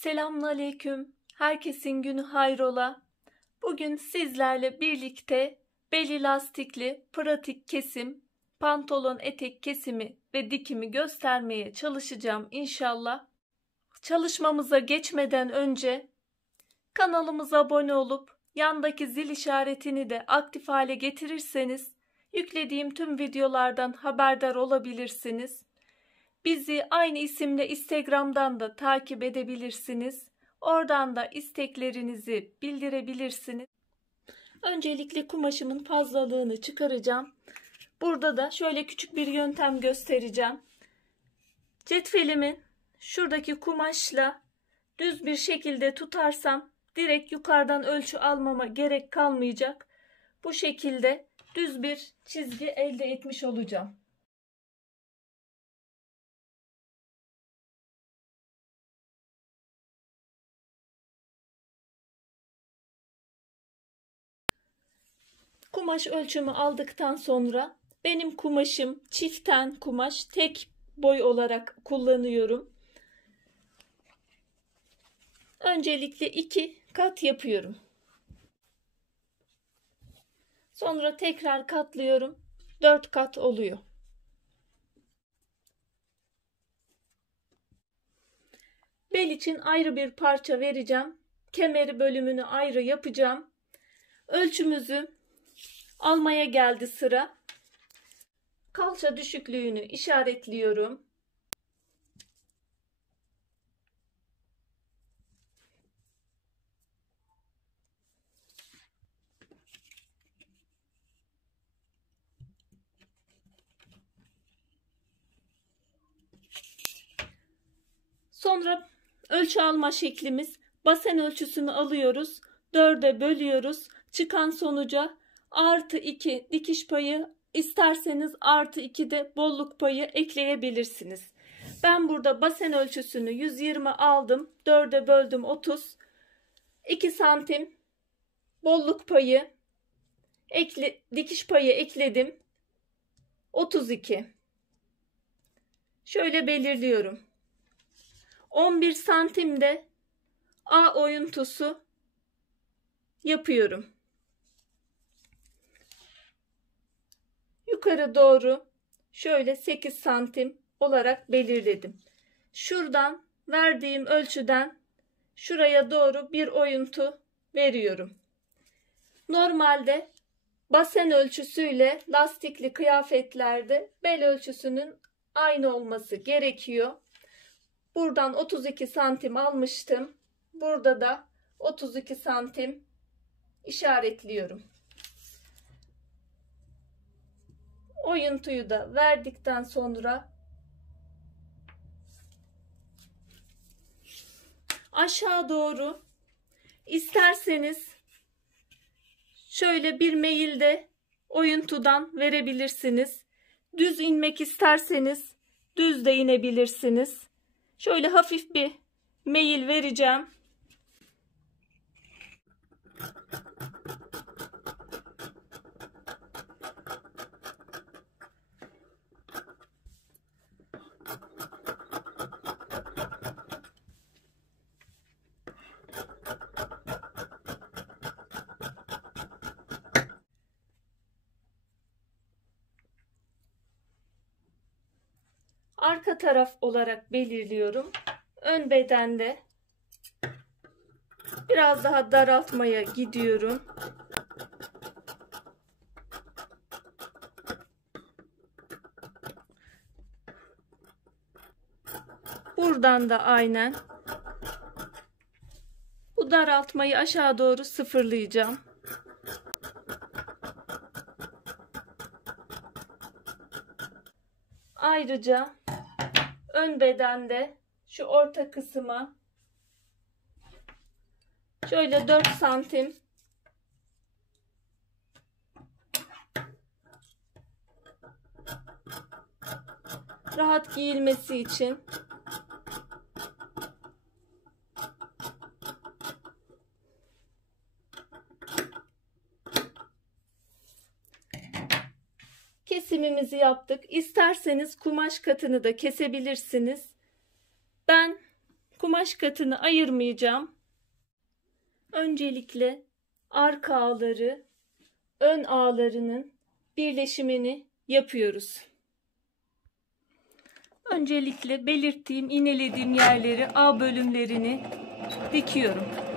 Selamünaleyküm. Herkesin günü hayrola. Bugün sizlerle birlikte beli lastikli pratik kesim, pantolon etek kesimi ve dikimi göstermeye çalışacağım inşallah. Çalışmamıza geçmeden önce kanalımıza abone olup yandaki zil işaretini de aktif hale getirirseniz yüklediğim tüm videolardan haberdar olabilirsiniz. Bizi aynı isimle Instagram'dan da takip edebilirsiniz. Oradan da isteklerinizi bildirebilirsiniz. Öncelikle kumaşımın fazlalığını çıkaracağım. Burada da şöyle küçük bir yöntem göstereceğim. Cetvelimin şuradaki kumaşla düz bir şekilde tutarsam direkt yukarıdan ölçü almama gerek kalmayacak. Bu şekilde düz bir çizgi elde etmiş olacağım. Kumaş ölçümü aldıktan sonra benim kumaşım çiften kumaş, tek boy olarak kullanıyorum. Öncelikle 2 kat yapıyorum. Sonra tekrar katlıyorum. 4 kat oluyor. Bel için ayrı bir parça vereceğim. Kemeri bölümünü ayrı yapacağım. Ölçümüzü almaya geldi sıra. Kalça düşüklüğünü işaretliyorum. Sonra ölçü alma şeklimiz, basen ölçüsünü alıyoruz. 4'e bölüyoruz. Çıkan sonuca artı 2 dikiş payı, isterseniz artı 2 de bolluk payı ekleyebilirsiniz. Ben burada basen ölçüsünü 120 aldım. 4'e böldüm 30. 2 santim bolluk payı, dikiş payı ekledim. 32. Şöyle belirliyorum. 11 santimde A oyuntusu yapıyorum. Yukarı doğru şöyle 8 santim olarak belirledim. Şuradan verdiğim ölçüden şuraya doğru bir oyuntu veriyorum. Normalde basen ölçüsüyle lastikli kıyafetlerde bel ölçüsünün aynı olması gerekiyor. Buradan 32 santim almıştım. Burada da 32 santim işaretliyorum. Oyuntuyu da verdikten sonra aşağı doğru isterseniz şöyle bir meyilde oyuntudan verebilirsiniz. Düz inmek isterseniz düz de inebilirsiniz. Şöyle hafif bir meyil vereceğim. Arka taraf olarak belirliyorum. Ön bedende biraz daha daraltmaya gidiyorum. Buradan da aynen bu daraltmayı aşağı doğru sıfırlayacağım. Ayrıca ön bedende şu orta kısma şöyle 4 santim rahat giyilmesi için kesimimizi yaptık. İsterseniz kumaş katını da kesebilirsiniz. Ben kumaş kumaş katını ayırmayacağım. Öncelikle arka ağları ön ağlarının birleşimini yapıyoruz. Öncelikle belirttiğim, iğnelediğim yerleri, ağ bölümlerini dikiyorum.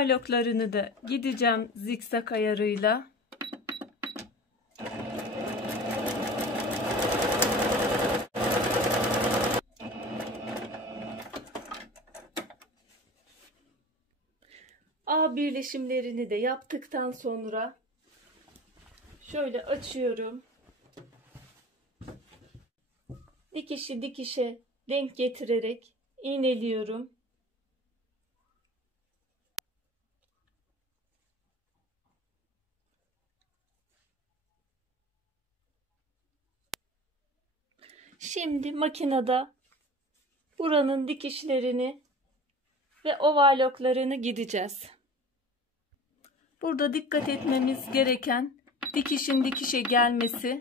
Overlocklarını da gideceğim zikzak ayarıyla. Ağ birleşimlerini de yaptıktan sonra şöyle açıyorum. Dikişi dikişe denk getirerek iğneliyorum. Şimdi makinede buranın dikişlerini ve overlocklarını gideceğiz. Burada dikkat etmemiz gereken dikişin dikişe gelmesi.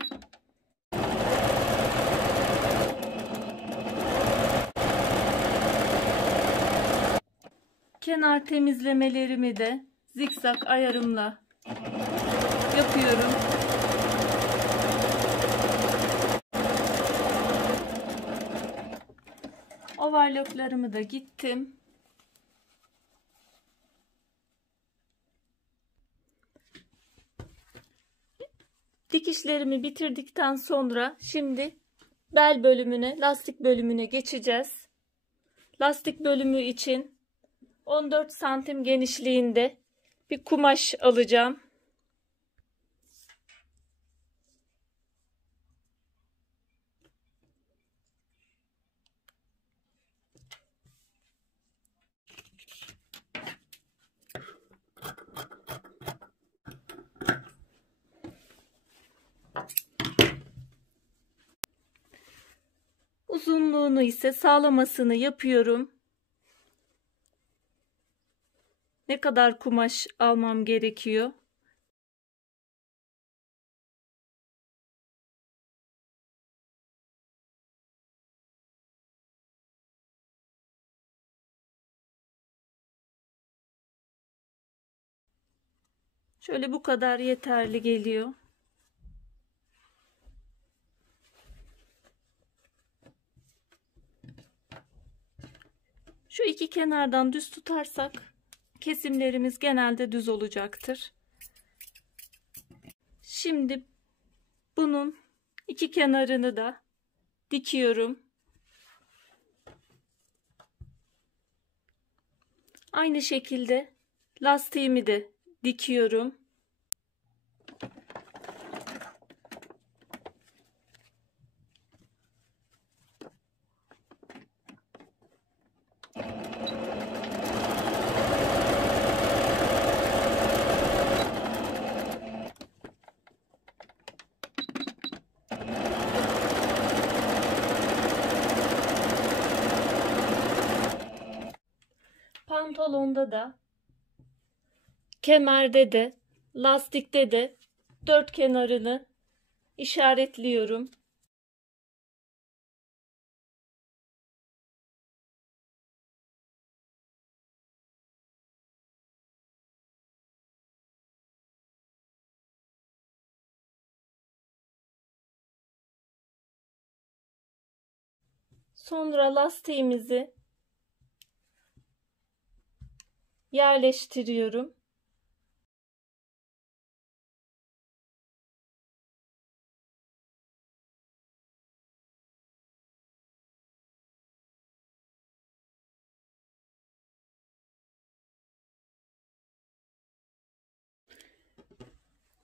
Kenar temizlemelerimi de zikzak ayarımla yapıyorum. Overlocklarımı da gittim. Dikişlerimi bitirdikten sonra şimdi bel bölümüne, lastik bölümüne geçeceğiz. Lastik bölümü için 14 santim genişliğinde bir kumaş alacağım. Uzunluğunu ise sağlamasını yapıyorum. Ne kadar kumaş almam gerekiyor? Şöyle bu kadar yeterli geliyor. Şu iki kenardan düz tutarsak kesimlerimiz genelde düz olacaktır. Şimdi bunun iki kenarını da dikiyorum. Aynı şekilde lastiğimi de dikiyorum. Pantolonda da, kemerde de, lastikte de dört kenarını işaretliyorum. Sonra lastiğimizi yerleştiriyorum.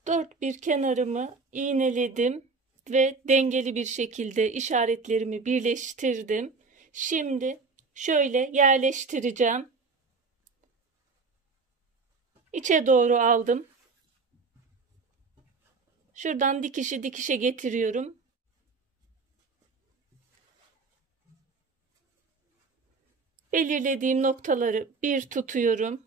Dört bir kenarımı iğneledim ve dengeli bir şekilde işaretlerimi birleştirdim. Şimdi şöyle yerleştireceğim. İçe doğru aldım. Şuradan dikişe getiriyorum. Belirlediğim noktaları bir tutuyorum.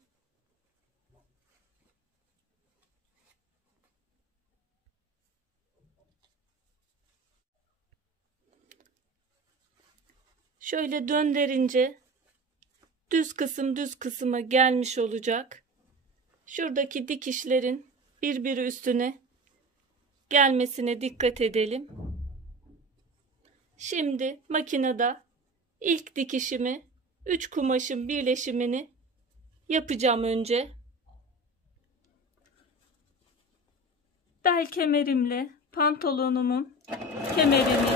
Şöyle döndürünce düz kısıma gelmiş olacak. Şuradaki dikişlerin birbiri üstüne gelmesine dikkat edelim. Şimdi makinede ilk dikişimi 3 kumaşın birleşimini yapacağım önce. Bel kemerimle pantolonumun kemerini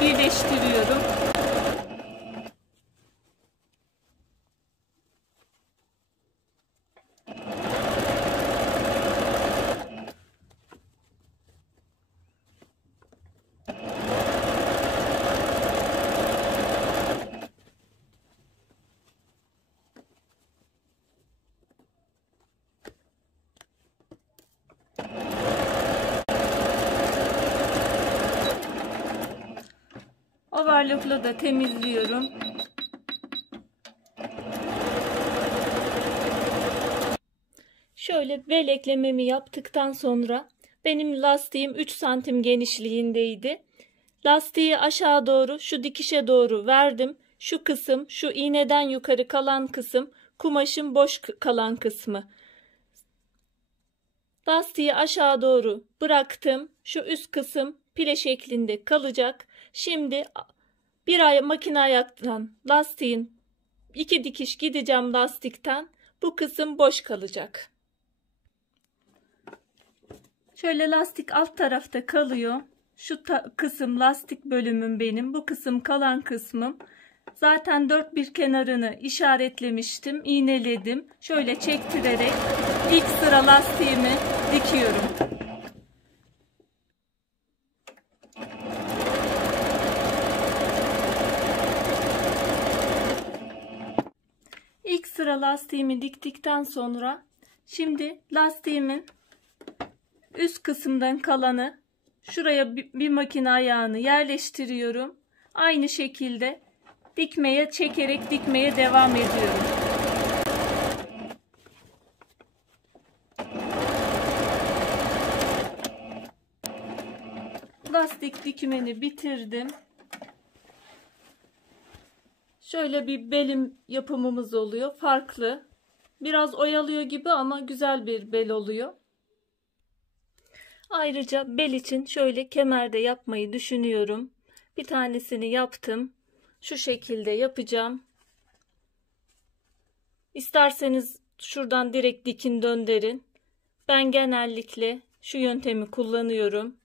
birleştiriyorum. Overlock'la da temizliyorum. Şöyle bel eklememi yaptıktan sonra benim lastiğim 3 santim genişliğindeydi. Lastiği aşağı doğru şu dikişe doğru verdim. Şu kısım, şu iğneden yukarı kalan kısım kumaşın boş kalan kısmı. Lastiği aşağı doğru bıraktım. Şu üst kısım pile şeklinde kalacak. Şimdi bir makine ayaktan lastiğin 2 dikiş gideceğim lastikten. Bu kısım boş kalacak. Şöyle lastik alt tarafta kalıyor. Şu kısım lastik bölümüm benim. Bu kısım kalan kısmım. Zaten dört bir kenarını işaretlemiştim. İğneledim. Şöyle çektirerek ilk sıra lastiğimi dikiyorum. İlk sıra lastiğimi diktikten sonra şimdi lastiğimin üst kısımdan kalanı şuraya bir makine ayağını yerleştiriyorum. Aynı şekilde çekerek dikmeye devam ediyorum. Lastik dikimini bitirdim. Şöyle bir belim yapımımız oluyor. Farklı. Biraz oyalıyor gibi ama güzel bir bel oluyor. Ayrıca bel için şöyle kemerde yapmayı düşünüyorum. Bir tanesini yaptım. Şu şekilde yapacağım. İsterseniz şuradan direkt dikin döndürün. Ben genellikle şu yöntemi kullanıyorum.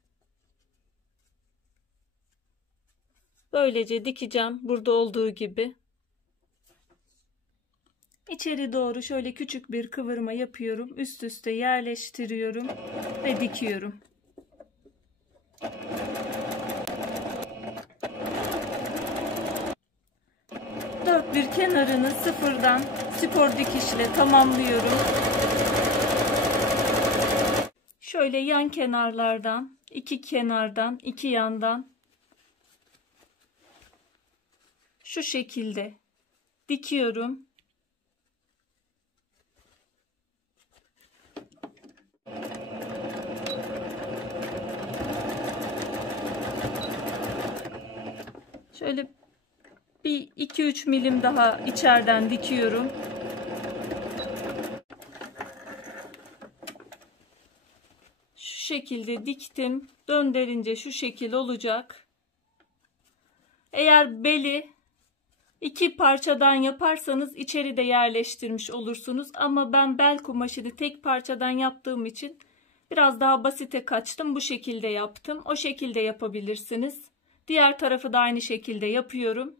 Böylece dikeceğim burada olduğu gibi. İçeri doğru şöyle küçük bir kıvırma yapıyorum. Üst üste yerleştiriyorum ve dikiyorum. Dört bir kenarını sıfırdan spor dikişle tamamlıyorum. Şöyle yan kenarlardan, iki kenardan, iki yandan şu şekilde dikiyorum. Şöyle bir 2-3 milim daha içeriden dikiyorum. Şu şekilde diktim. Döndürünce şu şekil olacak. Eğer beli 2 parçadan yaparsanız içeri de yerleştirmiş olursunuz. Ama ben bel kumaşını tek parçadan yaptığım için biraz daha basite kaçtım. Bu şekilde yaptım. O şekilde yapabilirsiniz. Diğer tarafı da aynı şekilde yapıyorum.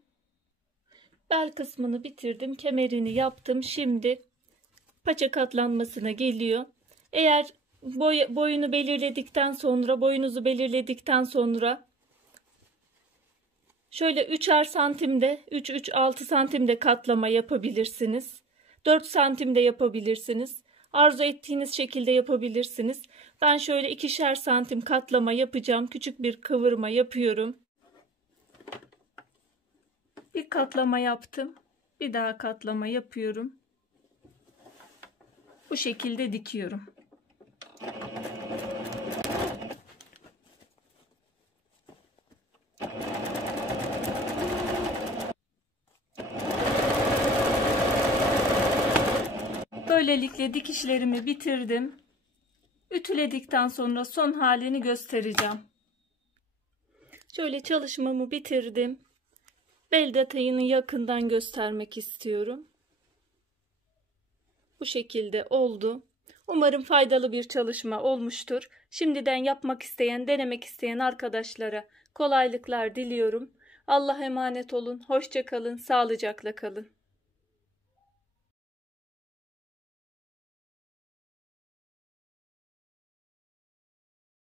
Bel kısmını bitirdim. Kemerini yaptım. Şimdi paça katlanmasına geliyor. Eğer boyunuzu belirledikten sonra şöyle 3'er santimde 3-6 santimde katlama yapabilirsiniz. 4 santimde yapabilirsiniz. Arzu ettiğiniz şekilde yapabilirsiniz. Ben şöyle 2'şer santim katlama yapacağım. Küçük bir kıvırma yapıyorum. Bir katlama yaptım. Bir daha katlama yapıyorum. Bu şekilde dikiyorum. Böylelikle dikişlerimi bitirdim. Ütüledikten sonra son halini göstereceğim. Şöyle çalışmamı bitirdim. Bel detayını yakından göstermek istiyorum. Bu şekilde oldu. Umarım faydalı bir çalışma olmuştur. Şimdiden yapmak isteyen, denemek isteyen arkadaşlara kolaylıklar diliyorum. Allah'a emanet olun. Hoşça kalın, sağlıcakla kalın.